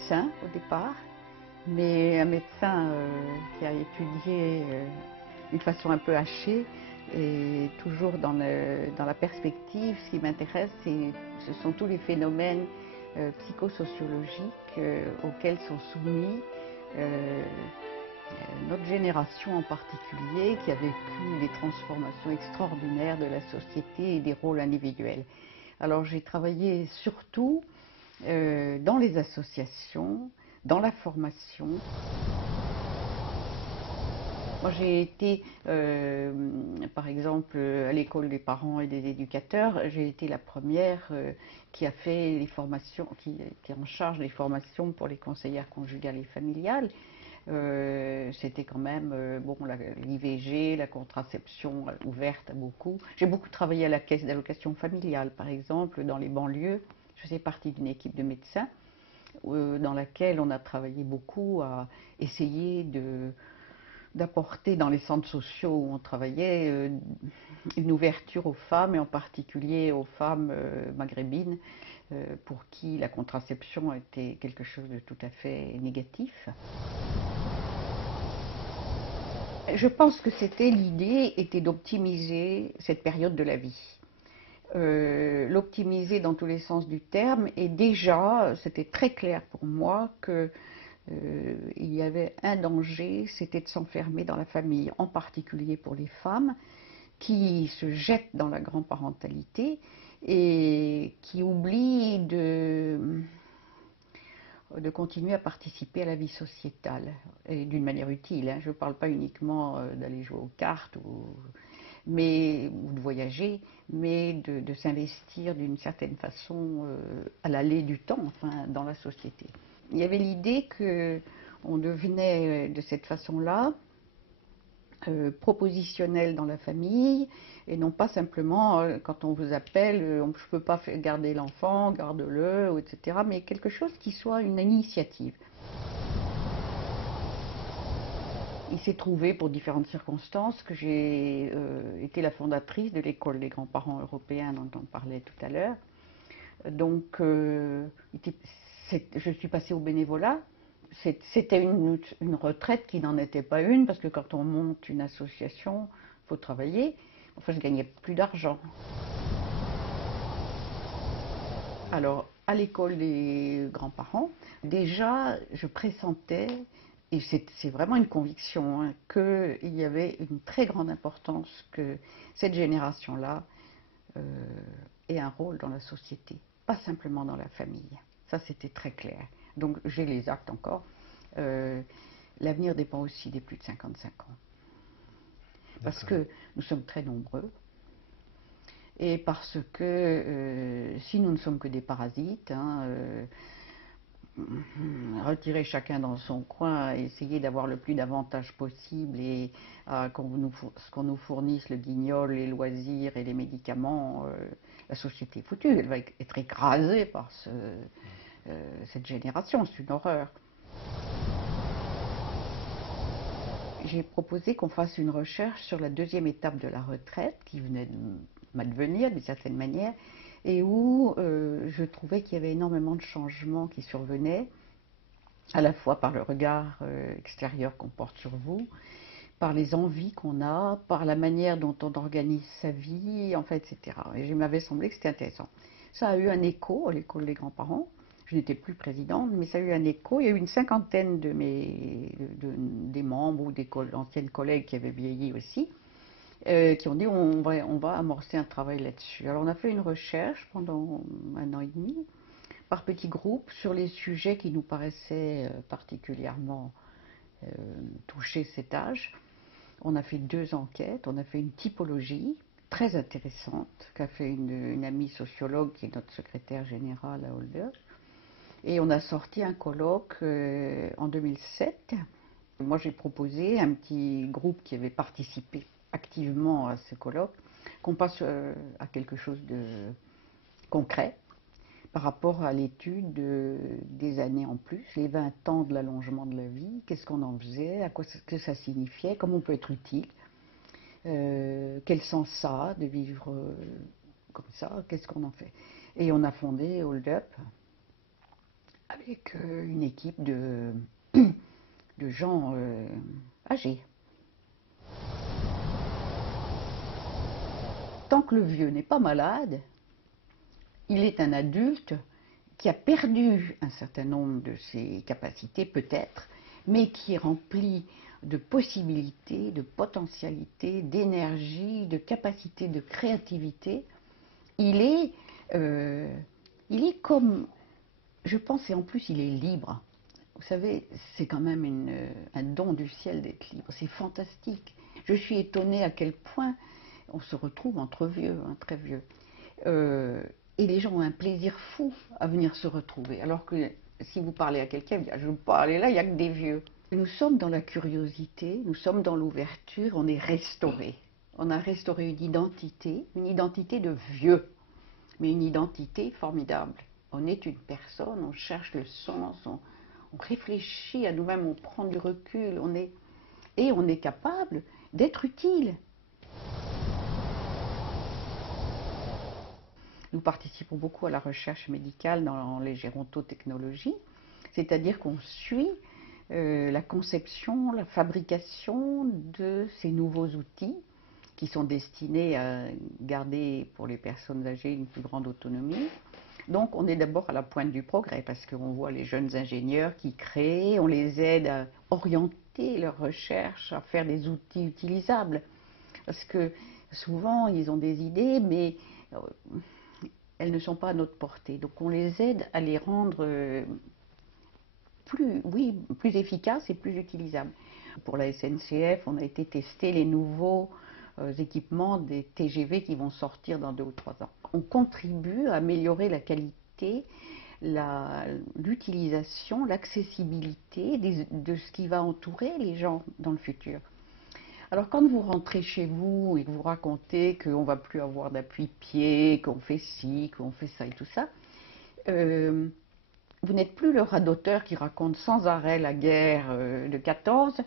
médecin au départ, mais un médecin qui a étudié d'une façon un peu hachée et toujours dans la perspective. Ce qui m'intéresse, ce sont tous les phénomènes psychosociologiques auxquels sont soumis notre génération en particulier, qui a vécu des transformations extraordinaires de la société et des rôles individuels. Alors j'ai travaillé surtout dans les associations, dans la formation. Moi j'ai été, par exemple, à l'école des parents et des éducateurs, j'ai été la première qui a fait les formations, qui est en charge des formations pour les conseillères conjugales et familiales. C'était quand même bon, l'IVG, la contraception ouverte à beaucoup. J'ai beaucoup travaillé à la caisse d'allocation familiale, par exemple, dans les banlieues. Je faisais partie d'une équipe de médecins dans laquelle on a travaillé beaucoup à essayer d'apporter dans les centres sociaux où on travaillait une ouverture aux femmes, et en particulier aux femmes maghrébines, pour qui la contraception était quelque chose de tout à fait négatif. Je pense que l'idée était d'optimiser cette période de la vie. L'optimiser dans tous les sens du terme, et déjà c'était très clair pour moi que il y avait un danger, c'était de s'enfermer dans la famille, en particulier pour les femmes qui se jettent dans la grand-parentalité et qui oublient de continuer à participer à la vie sociétale, et d'une manière utile. Hein. Je ne parle pas uniquement d'aller jouer aux cartes ou de voyager, mais de s'investir d'une certaine façon à l'aller du temps, enfin, dans la société. Il y avait l'idée qu'on devenait de cette façon-là propositionnel dans la famille, et non pas simplement quand on vous appelle, je ne peux pas garder l'enfant, garde-le, etc., mais quelque chose qui soit une initiative. Il s'est trouvé, pour différentes circonstances, que j'ai été la fondatrice de l'école des grands-parents européens dont on parlait tout à l'heure. Donc, je suis passée au bénévolat. C'était une retraite qui n'en était pas une, parce que quand on monte une association, il faut travailler. Enfin, je gagnais plus d'argent. Alors, à l'école des grands-parents, déjà, je pressentais, et c'est vraiment une conviction, hein, qu'il y avait une très grande importance que cette génération-là ait un rôle dans la société, pas simplement dans la famille. Ça, c'était très clair. Donc, j'ai les actes encore. L'avenir dépend aussi des plus de 55 ans. Parce que nous sommes très nombreux, et parce que si nous ne sommes que des parasites, hein, retirer chacun dans son coin, essayer d'avoir le plus d'avantages possible, et qu'on nous fournisse le guignol, les loisirs et les médicaments, la société est foutue, elle va être écrasée par cette génération, c'est une horreur. J'ai proposé qu'on fasse une recherche sur la deuxième étape de la retraite, qui venait de m'advenir d'une certaine manière, et où je trouvais qu'il y avait énormément de changements qui survenaient, à la fois par le regard extérieur qu'on porte sur vous, par les envies qu'on a, par la manière dont on organise sa vie, en fait, etc. Et il m'avait semblé que c'était intéressant. Ça a eu un écho à l'école des grands-parents. Je n'étais plus présidente, mais ça a eu un écho. Il y a eu une cinquantaine des membres ou d'anciennes collègues qui avaient vieilli aussi, qui ont dit on va amorcer un travail là-dessus. Alors on a fait une recherche pendant 1 an et demi, par petits groupes, sur les sujets qui nous paraissaient particulièrement toucher cet âge. On a fait 2 enquêtes, on a fait une typologie très intéressante qu'a fait une amie sociologue qui est notre secrétaire générale à Older. Et on a sorti un colloque en 2007. Moi, j'ai proposé à un petit groupe qui avait participé activement à ce colloque qu'on passe à quelque chose de concret par rapport à l'étude des années en plus, les 20 ans de l'allongement de la vie, qu'est-ce qu'on en faisait, à quoi que ça signifiait, comment on peut être utile, quel sens ça a de vivre comme ça, qu'est-ce qu'on en fait. Et on a fondé Hold Up avec une équipe de gens âgés. Tant que le vieux n'est pas malade, il est un adulte qui a perdu un certain nombre de ses capacités peut-être, mais qui est rempli de possibilités, de potentialités, d'énergie, de capacités de créativité. Il est comme, je pense, et en plus il est libre. Vous savez, c'est quand même un don du ciel d'être libre, c'est fantastique. Je suis étonnée à quel point on se retrouve entre vieux, hein, très vieux. Et les gens ont un plaisir fou à venir se retrouver. Alors que si vous parlez à quelqu'un, il dit, je ne veux pas aller là, il n'y a que des vieux. Nous sommes dans la curiosité, nous sommes dans l'ouverture, on est restauré. On a restauré une identité de vieux, mais une identité formidable. On est une personne, on cherche le sens, on réfléchit à nous-mêmes, on prend du recul, et on est capable d'être utile. Nous participons beaucoup à la recherche médicale dans les gérontotechnologies, c'est-à-dire qu'on suit la conception, la fabrication de ces nouveaux outils qui sont destinés à garder pour les personnes âgées une plus grande autonomie. Donc on est d'abord à la pointe du progrès parce qu'on voit les jeunes ingénieurs qui créent, on les aide à orienter leurs recherches, à faire des outils utilisables. Parce que souvent ils ont des idées, mais elles ne sont pas à notre portée. Donc on les aide à les rendre plus efficaces et plus utilisables. Pour la SNCF, on a été tester les nouveaux équipements des TGV qui vont sortir dans 2 ou 3 ans. On contribue à améliorer la qualité, l'utilisation, l'accessibilité de ce qui va entourer les gens dans le futur. Alors quand vous rentrez chez vous et que vous racontez qu'on ne va plus avoir d'appui-pied, qu'on fait ci, qu'on fait ça et tout ça, vous n'êtes plus le radoteur qui raconte sans arrêt la guerre de 14.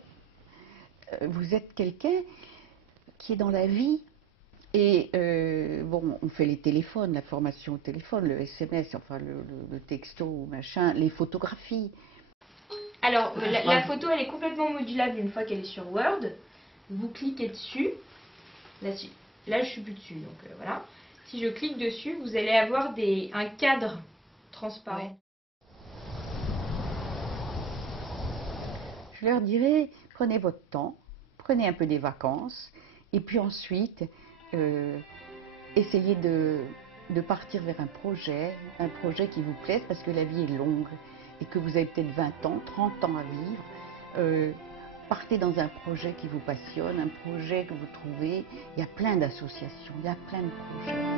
Vous êtes quelqu'un qui est dans la vie. Et bon, on fait les téléphones, la formation au téléphone, le SMS, enfin le texto, machin, les photographies. Alors, la photo, elle est complètement modulable une fois qu'elle est sur Word. Vous cliquez dessus. Là, je suis plus dessus, donc voilà. Si je clique dessus, vous allez avoir un cadre transparent. Ouais. Je leur dirais, prenez votre temps, prenez un peu des vacances, et puis ensuite, essayez de partir vers un projet qui vous plaise, parce que la vie est longue, et que vous avez peut-être 20 ans, 30 ans à vivre. Partez dans un projet qui vous passionne, un projet que vous trouvez. Il y a plein d'associations, il y a plein de projets.